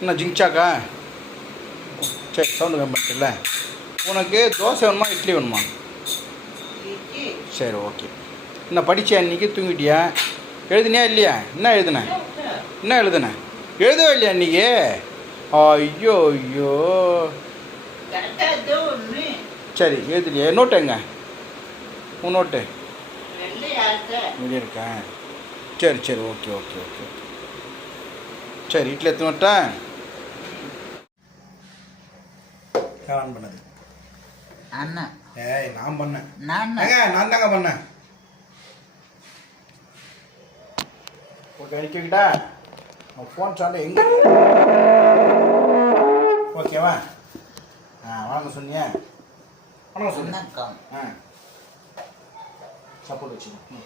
என்ன ஜிங்சாக்கா சரி சவுண்டு கம்மி பண்ணிட்டுல உனக்கு தோசை வேணுமா இட்லி வேணுமா? சரி ஓகே. என்ன படிச்சியா இன்னைக்கு தூங்கிட்டியா? எழுதுனியா இல்லையா? என்ன எழுதுன? என்ன எழுதுன? எழுதவே இல்லையா இன்னைக்கு ஐயோ ஐயோ. சரி எழுதுலையா நோட்டு எங்க? உன் நோட்டு? இங்கே இருக்கேன் சரி சரி ஓகே ஓகே ஓகே சரி இட்லி எடுத்து விட்டேன் ஆன் பண்ணது. அண்ணா. ஏய் நான் பண்ணேன். நான் நான் தாங்க பண்ணேன். ஓகே அனுப்பிக்கிட்டா ஃபோன் சாண்டை எங்க? ஓகேவா ஆ வாங்க சொன்னியா. வணக்கம் சொன்னேன் ஆ. சப்போர்ட் வச்சுக்கோ.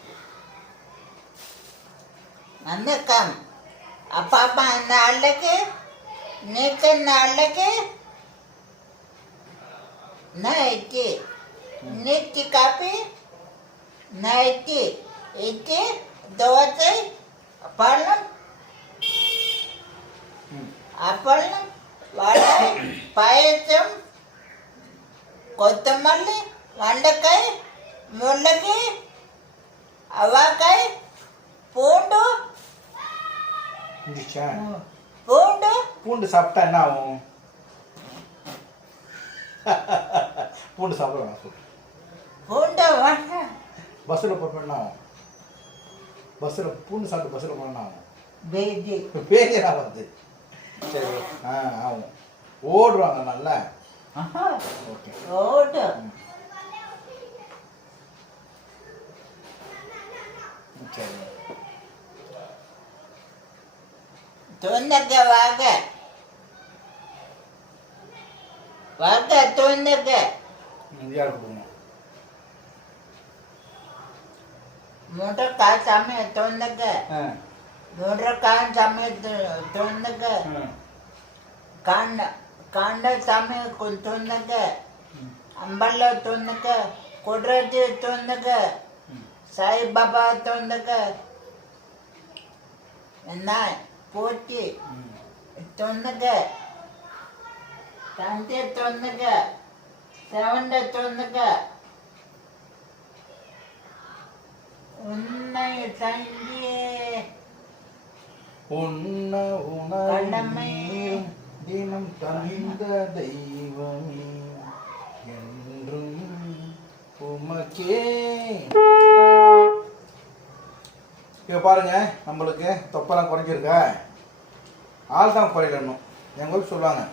வணக்கம். அப்பா அப்பா நாளைக்கு நீக்கு நாளைக்கு நைட்டு நீட்டு காப்பி நைட்டு இட்லி தோசை பழம் ம் அப்பளம் வடை பாயசம் கொத்தமல்லி வெண்டைக்காய் முள்ளங்கி அவக்காய் பூண்டு பூண்டு பூண்டு சாப்பிட்டா என்ன ஆகும் பூண்டு சாப்பிட வேணாம் சொல்லு பூண்டு பஸ்ஸில் போட்டு என்ன ஆகும் பஸ்ஸில் பூண்டு சாப்பிட்டு பஸ்ஸில் போனால் என்ன ஆகும் பேரா வருது சரி ஆ ஆகும். ஓடுவாங்க நல்லா. ஓகே. ஓடு. சரி. வாங்க வாங்க. இந்தியாவுக்கு போகணும் मोठं काय काम आहे तोंड का मोठं काय काम आहे तोंड का कांड कांड काम आहे कोण तोंड का अंबाला तोंड का कोडराचे तोंड का साईबाबा तोंड का नाही पोची तोंड का कांते तोंड का செவன்ட திறந்துக்க உன்னை தங்கியே. உன்ன உணர்மே தினம் தந்த தெய்வமே. என்றும் உமக்கே. இப்போ பாருங்க நம்மளுக்கு தொப்பெல்லாம் குறைஞ்சிருக்க? ஆள் தான் குறையில இன்னும். சொல்லுவாங்க.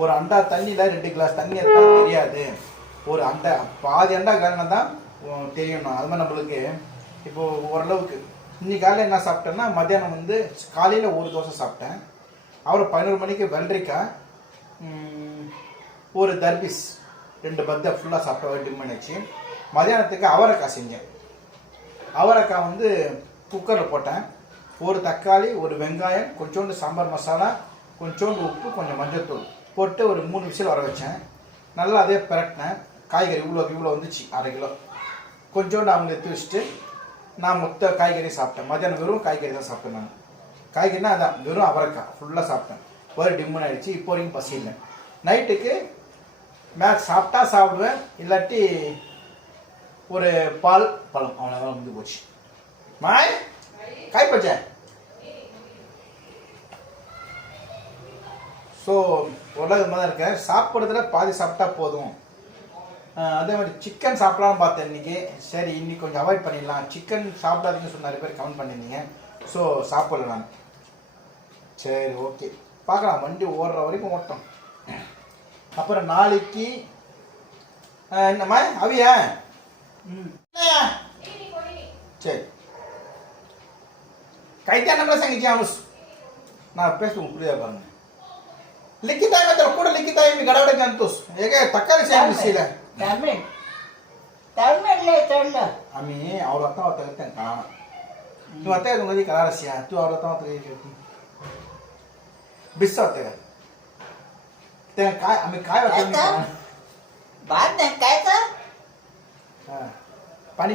ஒரு அண்டா தண்ணியில் ரெண்டு கிளாஸ் தண்ணி எடுத்தால் தெரியாது. ஒரு அண்டா பாதி அண்டா காரணம் தான் தெரியணும். அது மாதிரி நம்மளுக்கு இப்போது ஓரளவுக்கு. இன்னைக்கு காலையில் என்ன சாப்பிட்டேன்னா மத்தியானம் வந்து காலையில் ஒரு தோசை சாப்பிட்டேன். அப்புறம் பதினோரு மணிக்கு வெள்ளரிக்காய் ஒரு தர்பீஸ் ரெண்டு பத்தை ஃபுல்லாக சாப்பிட்ட டிம் பண்ணிச்சு மத்தியானத்துக்கு அவரைக்காய் செஞ்சேன். அவரைக்காய் வந்து குக்கரில் போட்டேன். ஒரு தக்காளி ஒரு வெங்காயம் கொஞ்சோண்டு சாம்பார் மசாலா கொஞ்சோண்டு உப்பு கொஞ்சம் மஞ்சள் தூள் போட்டு ஒரு மூணு விசில் வர வச்சேன். நல்லா அதே பிரட்டினேன். காய்கறி இவ்வளோ இவ்வளோ வந்துச்சு அரை கிலோ. கொஞ்சோண்டு அவங்க எடுத்து வச்சுட்டு நான் மொத்த காய்கறி சாப்பிட்டேன். மதியானம் வெறும் காய்கறி தான் சாப்பிட்டேன் நான். காய்கறினா அதான் வெறும் அவரைக்காய் ஃபுல்லாக சாப்பிட்டேன். ஒரு டிம்முன்னு ஆயிடுச்சு இப்போ வரைக்கும் பசி இல்லை நைட்டுக்கு மேக்ஸ் சாப்பிட்டா சாப்பிடுவேன் இல்லாட்டி ஒரு பால் பழம் அவ்வளோதான் முடிஞ்சு போச்சு. மாய் காய் பச்சை? ஸோ உலகமாக தான் இருக்கேன் சாப்பிட்றதுல பாதி சாப்பிட்டா போதும். அதே மாதிரி சிக்கன் சாப்பிடலாம்னு பார்த்தேன் இன்றைக்கி சரி இன்றைக்கி கொஞ்சம் அவாய்ட் பண்ணிடலாம். சிக்கன் சாப்பிடாதீங்கன்னு சொன்ன நிறைய பேர் கமெண்ட் பண்ணியிருந்தீங்க. ஸோ சாப்பிடலாம் சரி ஓகே பார்க்கலாம். வண்டி ஓடுற வரைக்கும் ஓட்டம். அப்புறம் நாளைக்கு என்னம்மா? அவியா? சரி. கைத்தான் நம்மள சங்கிச்சு நான் பேசுவேன் புரியா பாருங்க. लिखित आहे ना त्याला लिखित आहे मी गडावडे गणतोस. हे काय तक्काल सांग दिसीला तमिळ तमिळले चढलं आम्ही औरता होता त्या काळानं तू आता येतो कधी कळा रसिया तू औरता होता कधी होती बिस्सा होते त्या काय आम्ही काय नाही काय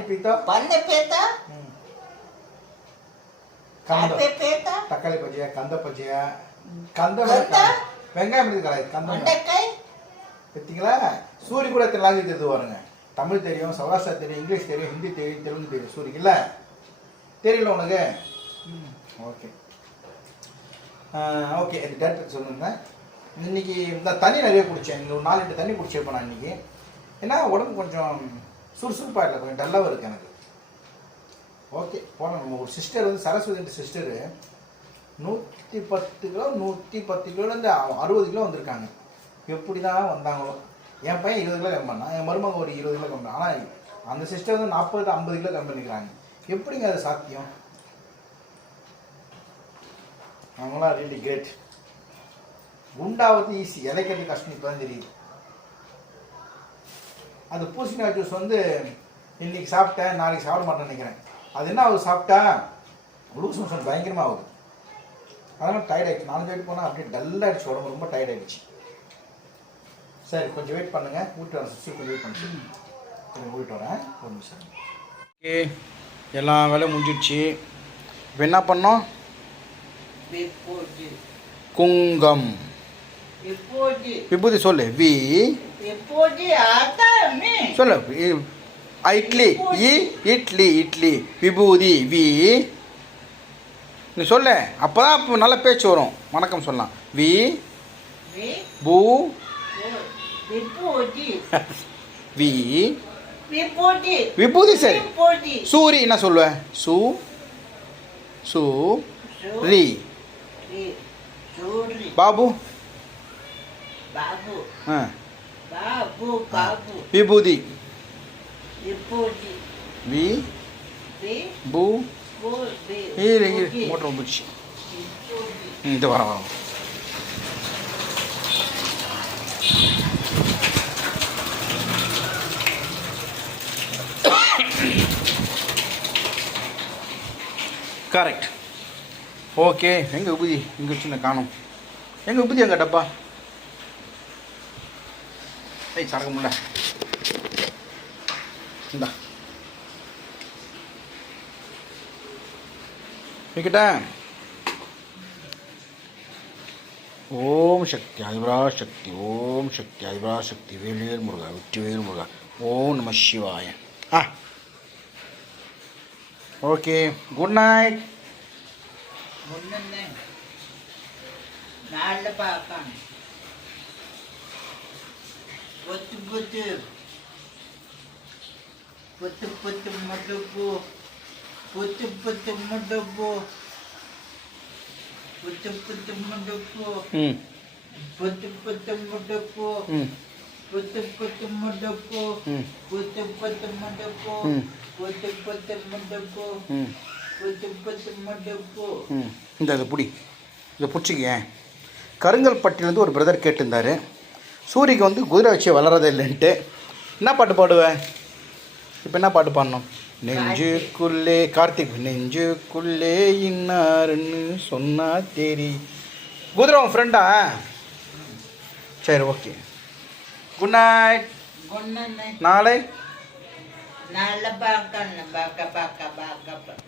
पित? कांदा. भजिया कांदा भजिया कांदा வெங்காயம் இருக்குது கந்த மண்டக்காய் பார்த்தீங்களா சூரி கூட லாங்குவேஜ் தெரிஞ்சு பாருங்க. தமிழ் தெரியும் சௌராஷ்டிரா தெரியும் இங்கிலீஷ் தெரியும் ஹிந்தி தெரியும் தெலுங்கு தெரியும். சூரிக்கு இல்லை? தெரியல உனக்கு? ஓகே. ஓகே. இது டேரக்டர் சொல்லுங்க இன்னைக்கு இந்த தண்ணி நிறைய குடித்தேன் இன்னும் ஒரு நாலு லிட்டர் தண்ணி குடிச்சிருப்பேன் நான் இன்னைக்கு. ஏன்னா உடம்பு கொஞ்சம் சுறுசுறுப்பாக இல்லை கொஞ்சம் டல்லாகவும் இருக்குது எனக்கு. ஓகே நம்ம ஒரு சிஸ்டர் வந்து சரஸ்வதி சிஸ்டரு நூற்றி பத்து கிலோ நூற்றி பத்து கிலோலேருந்து அறுபது கிலோ வந்திருக்காங்க. எப்படி தான் வந்தாங்களோ. என் பையன் இருபது கிலோ கம்மி பண்ணான். என் மருமக ஒரு இருபது கிலோ கம்மி ஆனால் அந்த சிஸ்டர் வந்து நாற்பது ஐம்பது கிலோ கம்மி பண்ணிக்கிறாங்க. எப்படிங்க அது சாத்தியம்? அவங்களாம் ரியலி கிரேட் குண்டாவது ஈஸி இலைக்கிறது கஷ்டம் இப்போ தான் தெரியுது. அந்த பூசணிக்காய் ஜூஸ் வந்து இன்னைக்கு சாப்பிட்டேன் நாளைக்கு சாப்பிட மாட்டேன்னு நினைக்கிறேன். அது என்ன ஆகுது சாப்பிட்டா? லூஸ் மோஷன் பயங்கரமாக ஆகுது. அதனால் டயர்ட் ஆகிடுச்சு நாலஞ்சு வெயிட் போனால் அப்படியே டல்லாகிடுச்சு உடம்பு ரொம்ப டயர்ட் ஆகிடுச்சு சரி கொஞ்சம் வெயிட் பண்ணுங்க. வீட்டு வரேன் சிஸ்டர் கொஞ்சம் வெயிட் பண்ணுங்க. கொஞ்சம் வீட்டு வரேன். ஒரு நிமிஷம். ஓகே. எல்லா வேலையும் முடிஞ்சிடுச்சு இப்போ என்ன பண்ணோம்? விபூதி குங்கம். விபூதி விபூதி சொல்லு. வி. சொல்லு. இட்லி. இ இட்லி இட்லி. விபூதி வி. நீ சொல்லு. அப்போ தான் நல்ல பேச்சு வரும். வணக்கம் சொல்லலாம். வி பூ விபூதி. வி விபூதி. சரி. சூரி என்ன சொல்லுவேன் சு சு ரி. பாபு? பாபு. ஆ. பாபு பாபு. விபூதி. விபூதி. வி பூ இரு இரு மோட்டர் வந்துடுச்சு விபூதி ம் இது வரேன் வரேன் கரெக்ட் ஓகே எங்கே உபதி? இங்கே வச்சு காணும். எங்கே உபதி எங்கள் டப்பா? ஏய் சரக்கு முடியல இந்தா. வைக்கட்டா ஓம் சக்தி அதிபரா சக்தி ஓம் சக்தி அதிபரா சக்தி. வேல்வேல் முருகா வெற்றிவேல் முருகா. ஓம் நம சிவாய. ஆ. ஓகே குட் நைட் நாளில் பொத்து பொத்து. பொத்து பொத்து மடுப்பு பொத்து பொத்து மடுப்பு. பொத்து பொத்து மடுப்பு. பொத்து பொத்து மடுப்பு. பொத்து பொத்து மடுப்பு. பொத்து பொத்து மடுப்பு. பொத்து பொத்து மடுப்பு. ம். பொத்து பொத்து மடுப்பு. ம். இந்த இதை பிடி. இதை பிடிச்சிக்க கருங்கல்பட்டிலேருந்து ஒரு பிரதர் கேட்டிருந்தாரு. சூரிக்கு வந்து குதிரை வச்சு வளரதே இல்லைன்ட்டு. என்ன பாட்டு பாடுவேன் இப்போ என்ன பாட்டு பாடணும்? நெஞ்சுக்குள்ளே கார்த்திக் நெஞ்சுக்குள்ளே இன்னாருன்னு சொன்னா தேரி. குதிரை உன் ஃப்ரெண்டா சரி ஓகே. குட் நைட் ஒன்று நாளை? நாளில் பார்க்கணும் பார்க்க.